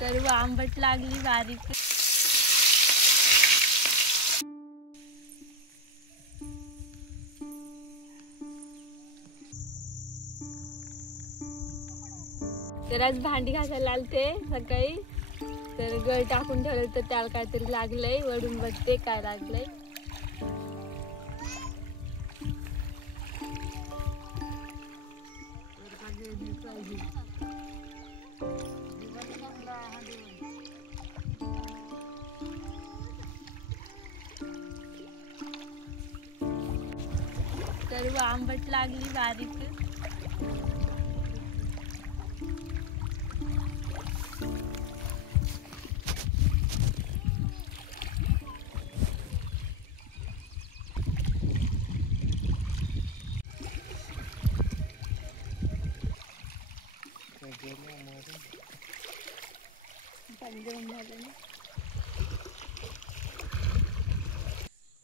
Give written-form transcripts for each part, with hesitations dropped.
तर आंबट लागली बारीक. तर आज भांडी घासायला आलते सकाळी, तर गळ टाकून ठेवलं तर त्याला काहीतरी लागलंय. वडून बघते काय लागलंय. तर आंबट लागली बारीक.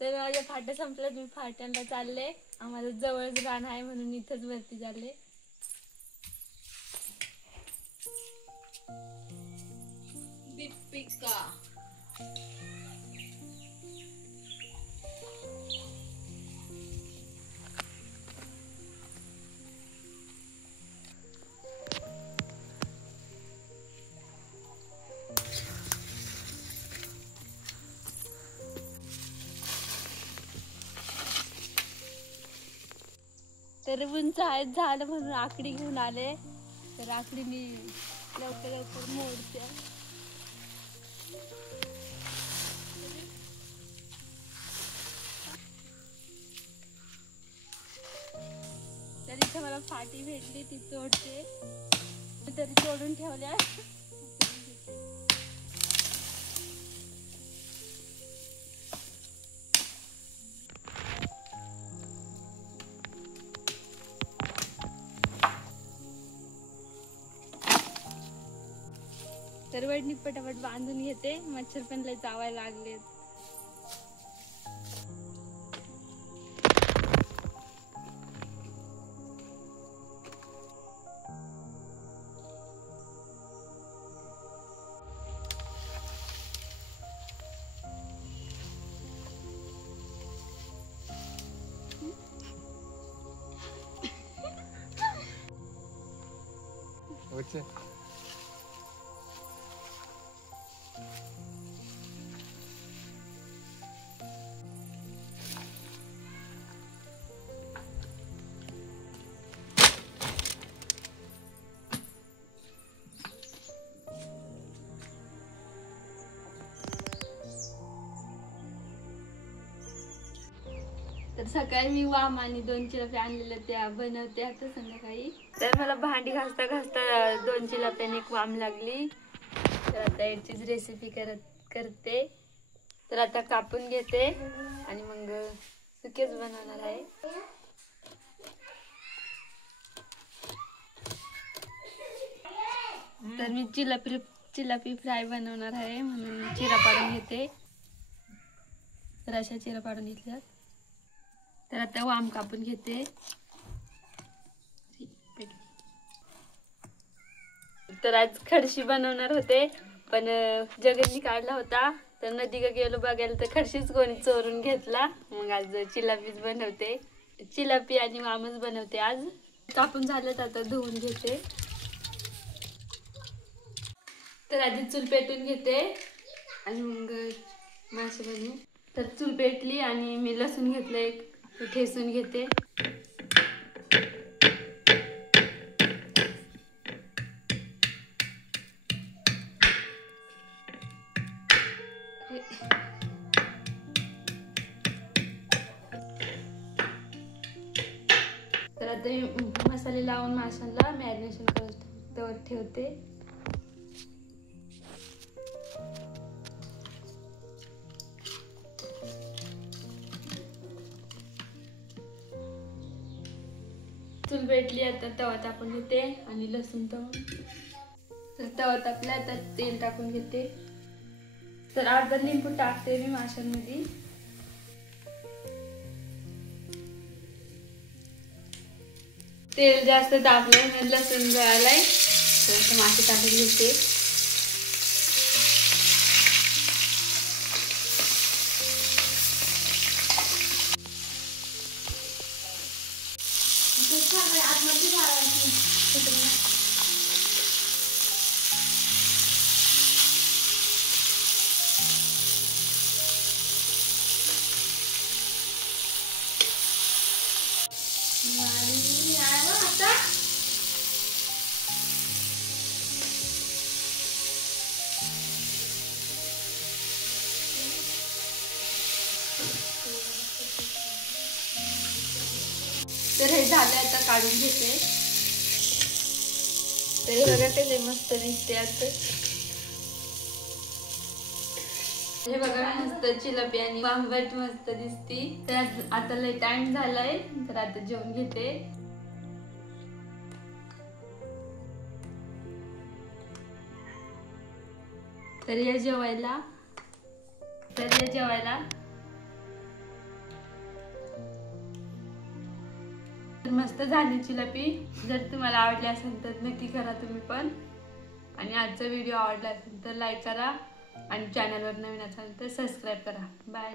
तर माझ्या फाट्या संपल्या, मी फाट्यांना चालले. आम्हाला जवळच रान आहे म्हणून इथंच वरती चालले. दीपिका तर उंच आहेत झालं म्हणून आकडी घेऊन आले. तर आकडी मी लवकर लवकर मोडते. तर इथे मला फाटी भेटली, ती तोडते. तरी तोडून ठेवल्या. तर वडणी पटापट बांधून घेते. मच्छर पण लय चावायला लागलेत. तर सकाळी मी वाम आणि 2 चिलाप्या आणलेल्या त्या बनवते आता संध्याकाळी. तर मला भांडी घासता घासता 2 चिलाप्याने एक वाम लागली. तर आता याचीच रेसिपी करते. तर आता कापून घेते आणि मग सुकेच बनवणार आहे. तर मी चिलापी फ्राय बनवणार आहे म्हणून चिरा पाडून घेते. तर अशा चिरा पाडून घेतल्यात. तर आता वाम कापून घेते. तर आज खडशी बनवणार होते पण जगननी काढला होता. तर नदीला गेलो बघायला तर खडशीच कोणी चोरून घेतला. मग आज चिलापीच बनवते. चिलापी आणि वामच बनवते आज. कापून झालं तर आता धुवून घेते. तर आधी चूल पेटून घेते आणि मग मासे बनवू. तर चूल पेटली आणि मी लसूण घेतलं, एक ठेसून घेते. तर आता मसाले लावून माशांना मॅरिनेशन करत ठेवते. चूल पेटली, आता तवा टाकून घेते आणि लसूण तर तवा तापला, आता तेल टाकून घेते. तर अर्धा लिंबू टाकते मी माशांमध्ये. तेल जास्त तापलंय, लसूण गळालाय, तर मासे टाकून घेते. तर हे झालं, आता काढून घेते. तरी बघा ते मस्त दिसते. आता हे बघा मस्त चिलापी आणि आंबट मस्त दिसती. तर आता लय टाइम झालाय, तर आता जेवून घेते. तर या जेवायला. मस्त झाली चिलापी. जर तुम्हाला आवडली असेल तर नक्की करा तुम्ही पण. आणि आजचा व्हिडिओ आवडला असेल तर लाईक करा आणि चॅनलवर नवीन असाल तर सबस्क्राईब करा. बाय.